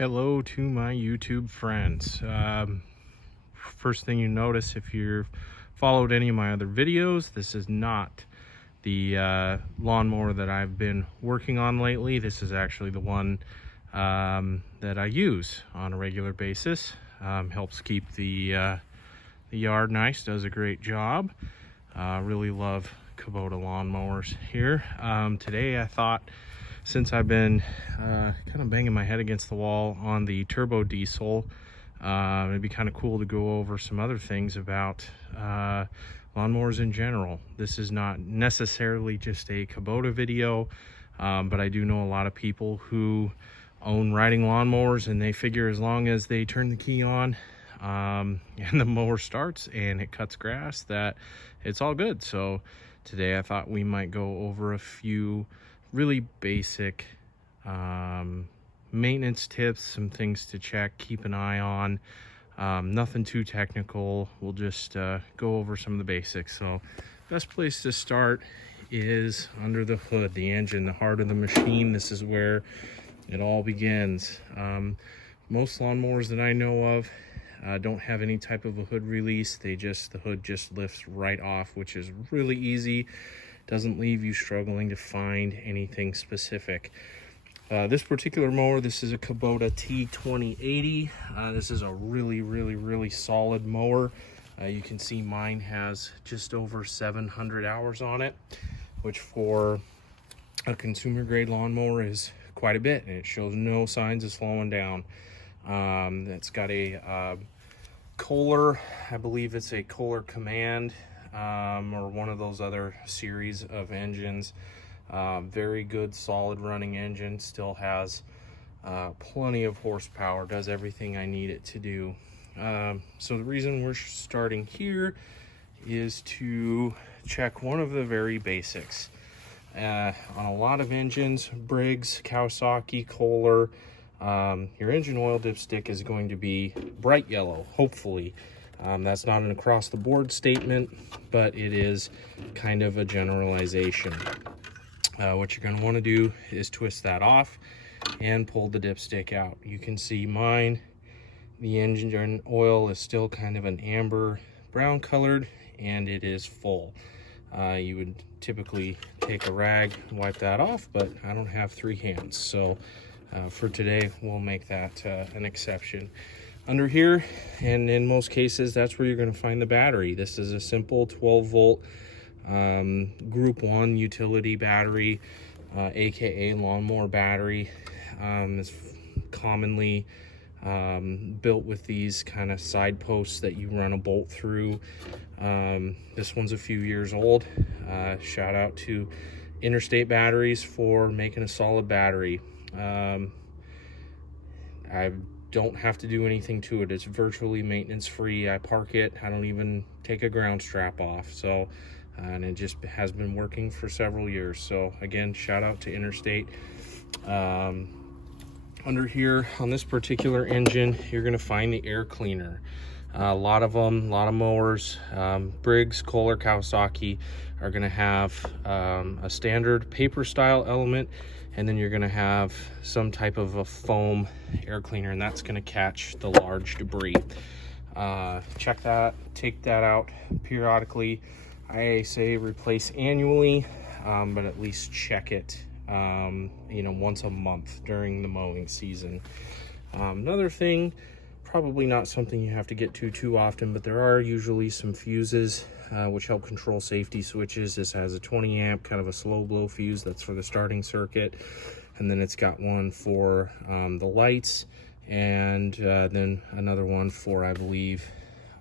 Hello to my YouTube friends. First thing you notice if you've followed any of my other videos, this is not the lawnmower that I've been working on lately. This is actually the one that I use on a regular basis. Helps keep the yard nice, does a great job. Really love Kubota lawnmowers here. Today I thought, since I've been kind of banging my head against the wall on the turbo diesel, it'd be kind of cool to go over some other things about lawnmowers in general. This is not necessarily just a Kubota video, but I do know a lot of people who own riding lawnmowers, and they figure as long as they turn the key on and the mower starts and it cuts grass, that it's all good. So today I thought we might go over a few really basic maintenance tips, some things to check, keep an eye on. Nothing too technical. We'll just go over some of the basics. So best place to start is under the hood, the engine, the heart of the machine. This is where it all begins. Most lawnmowers that I know of don't have any type of a hood release. The hood just lifts right off, which is really easy. Doesn't leave you struggling to find anything specific. This particular mower, this is a Kubota T2080. This is a really solid mower. You can see mine has just over 700 hours on it, which for a consumer grade lawnmower is quite a bit, and it shows no signs of slowing down. It's got a Kohler, I believe it's a Kohler Command, or one of those other series of engines. Very good, solid running engine. Still has plenty of horsepower, does everything I need it to do. So the reason we're starting here is to check one of the very basics. On a lot of engines, Briggs, Kawasaki, Kohler, your engine oil dipstick is going to be bright yellow, hopefully. That's not an across-the-board statement, but it is kind of a generalization. What you're going to want to do is twist that off and pull the dipstick out. You can see mine, the engine oil is still kind of an amber brown colored, and it is full. You would typically take a rag and wipe that off, but I don't have three hands, so for today we'll make that an exception. Under here, and in most cases, that's where you're going to find the battery. This is a simple 12-volt Group 1 utility battery, aka lawnmower battery. It's commonly built with these kind of side posts that you run a bolt through. This one's a few years old. Shout out to Interstate Batteries for making a solid battery. I don't have to do anything to it. It's virtually maintenance free. I park it. I don't even take a ground strap off. So, and it just has been working for several years. So again, shout out to Interstate. Under here on this particular engine, you're going to find the air cleaner. A lot of them, a lot of mowers, Briggs, Kohler, Kawasaki are going to have a standard paper style element, and then you're going to have some type of a foam air cleaner, and that's going to catch the large debris. Check that, take that out periodically. I say replace annually, but at least check it once a month during the mowing season. Another thing, probably not something you have to get to too often, but there are usually some fuses which help control safety switches. This has a 20 amp kind of a slow blow fuse that's for the starting circuit, and then it's got one for the lights, and then another one for, I believe,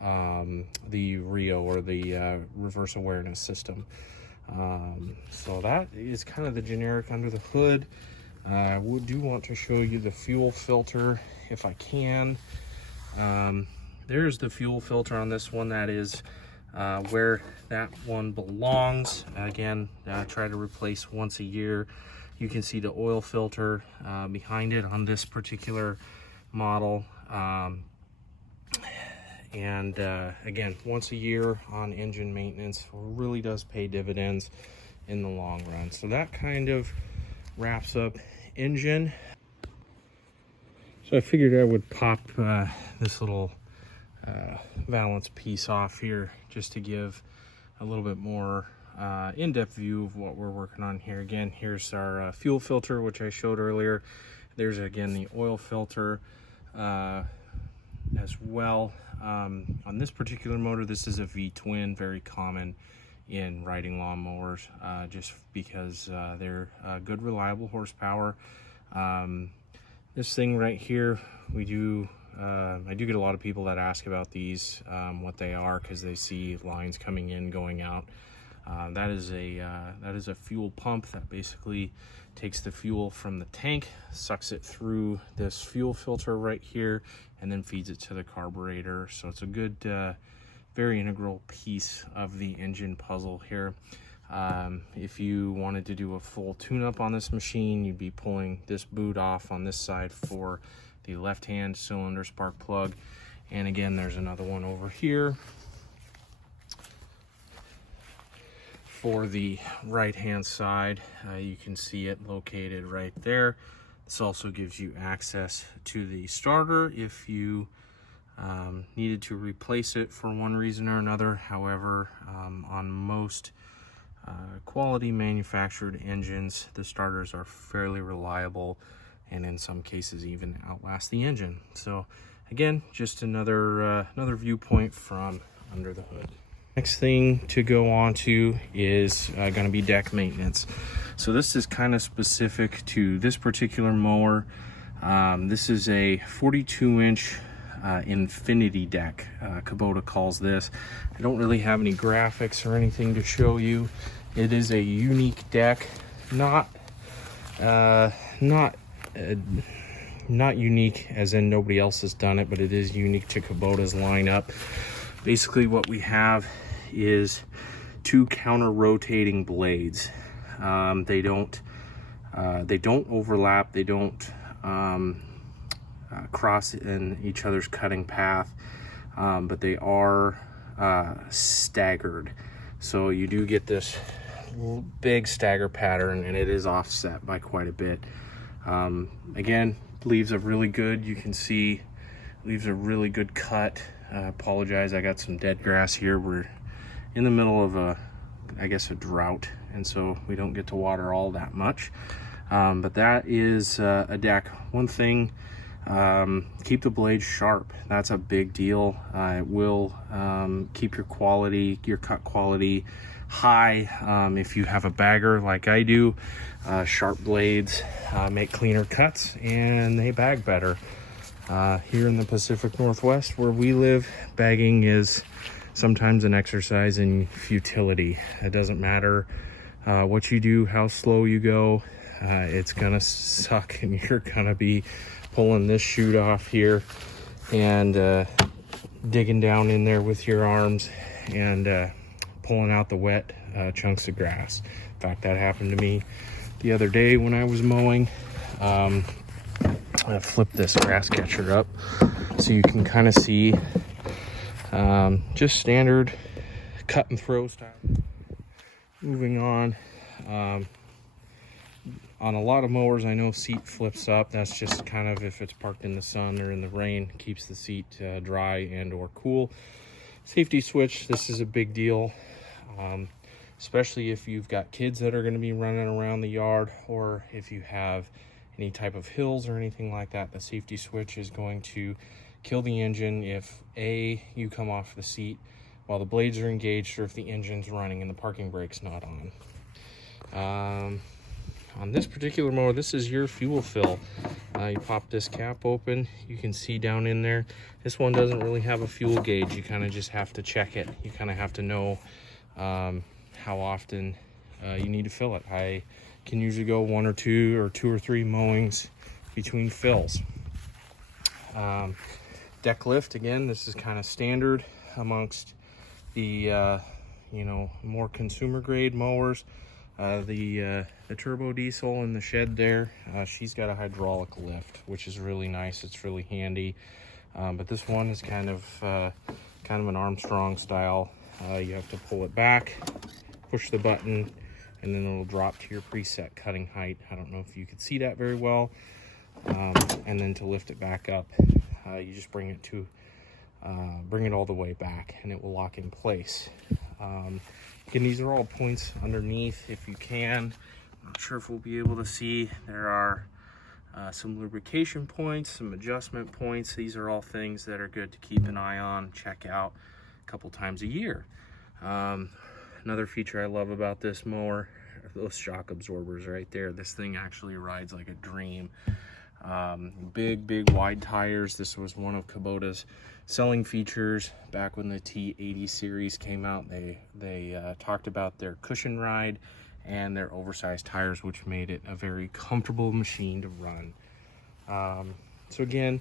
the Rio, or the reverse awareness system. So that is kind of the generic under the hood. I do want to show you the fuel filter if I can. There's the fuel filter on this one. That is where that one belongs. Again, try to replace once a year. You can see the oil filter behind it on this particular model. And again, once a year on engine maintenance really does pay dividends in the long run. So that kind of wraps up engine. So I figured I would pop this little valance piece off here just to give a little bit more in-depth view of what we're working on here. Again, here's our fuel filter, which I showed earlier. There's again the oil filter as well. On this particular motor, this is a V-twin, very common in riding lawnmowers, just because they're good reliable horsepower. This thing right here, I do get a lot of people that ask about these, what they are, because they see lines coming in, going out. That is a fuel pump that basically takes the fuel from the tank, sucks it through this fuel filter right here, and then feeds it to the carburetor. So it's a good, very integral piece of the engine puzzle here. If you wanted to do a full tune-up on this machine, you'd be pulling this boot off on this side for the left-hand cylinder spark plug. And again, there's another one over here for the right-hand side. You can see it located right there. This also gives you access to the starter if you needed to replace it for one reason or another. However, on most quality manufactured engines, the starters are fairly reliable, and in some cases even outlast the engine. So again, just another viewpoint from under the hood. Next thing to go on to is going to be deck maintenance. So this is kind of specific to this particular mower. This is a 42-inch infinity deck, Kubota calls this. I don't really have any graphics or anything to show you. It is a unique deck, not unique as in nobody else has done it, but it is unique to Kubota's lineup. Basically what we have is two counter rotating blades. They don't overlap, they don't cross in each other's cutting path, but they are staggered. So you do get this big stagger pattern, and it is offset by quite a bit. Again, leaves a really good, you can see, leaves a really good cut. Apologize, I got some dead grass here. We're in the middle of I guess a drought, and so we don't get to water all that much. But that is a deck. One thing, keep the blades sharp. That's a big deal. It will keep your quality, your cut quality high. If you have a bagger like I do, sharp blades make cleaner cuts and they bag better. Here in the Pacific Northwest where we live, bagging is sometimes an exercise in futility. It doesn't matter what you do, how slow you go, it's gonna suck, and you're gonna be pulling this chute off here and digging down in there with your arms and pulling out the wet chunks of grass. In fact, that happened to me the other day when I was mowing. I flipped this grass catcher up so you can kind of see just standard cut and throw style. Moving on, on a lot of mowers, I know seat flips up. That's just kind of if it's parked in the sun or in the rain, keeps the seat dry and or cool. Safety switch, this is a big deal, especially if you've got kids that are going to be running around the yard, or if you have any type of hills or anything like that. The safety switch is going to kill the engine if A, you come off the seat while the blades are engaged, or if the engine's running and the parking brake's not on. On this particular mower, this is your fuel fill. You pop this cap open, you can see down in there. This one doesn't really have a fuel gauge. You kind of just have to check it. You kind of have to know how often you need to fill it. I can usually go one or two or three mowings between fills. Deck lift, again, this is kind of standard amongst the more consumer grade mowers. The turbo diesel in the shed there, she's got a hydraulic lift, which is really nice. It's really handy. But this one is kind of an Armstrong style. You have to pull it back, push the button, and then it'll drop to your preset cutting height. I don't know if you could see that very well. and then to lift it back up, you just bring it all the way back, and it will lock in place. Again, these are all points underneath. If you can, I'm not sure if we'll be able to see, there are some lubrication points, some adjustment points. These are all things that are good to keep an eye on, check out a couple times a year. Another feature I love about this mower are those shock absorbers right there. This thing actually rides like a dream. Big wide tires. This was one of Kubota's selling features back when the T2080 series came out. They talked about their cushion ride and their oversized tires, which made it a very comfortable machine to run. So again,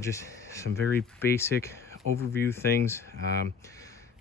just some very basic overview things.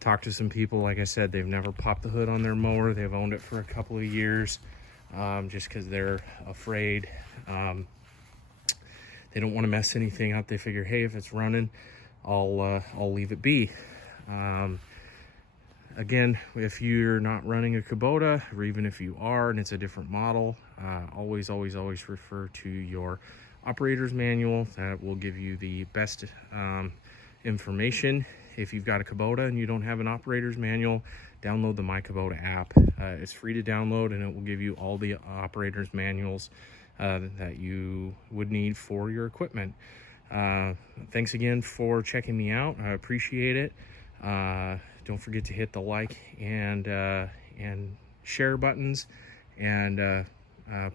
Talked to some people, like I said, they've never popped the hood on their mower. They've owned it for a couple of years, just because they're afraid. They don't want to mess anything up. They figure, hey, if it's running, I'll leave it be. Again, if you're not running a Kubota, or even if you are and it's a different model, always refer to your operator's manual. That will give you the best information. If you've got a Kubota and you don't have an operator's manual, download the My Kubota app. It's free to download, and it will give you all the operator's manuals that you would need for your equipment. Thanks again for checking me out. I appreciate it. Don't forget to hit the like and share buttons, and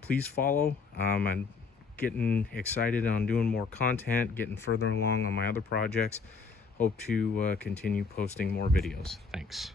please follow. I'm getting excited on doing more content, getting further along on my other projects. Hope to continue posting more videos. Thanks.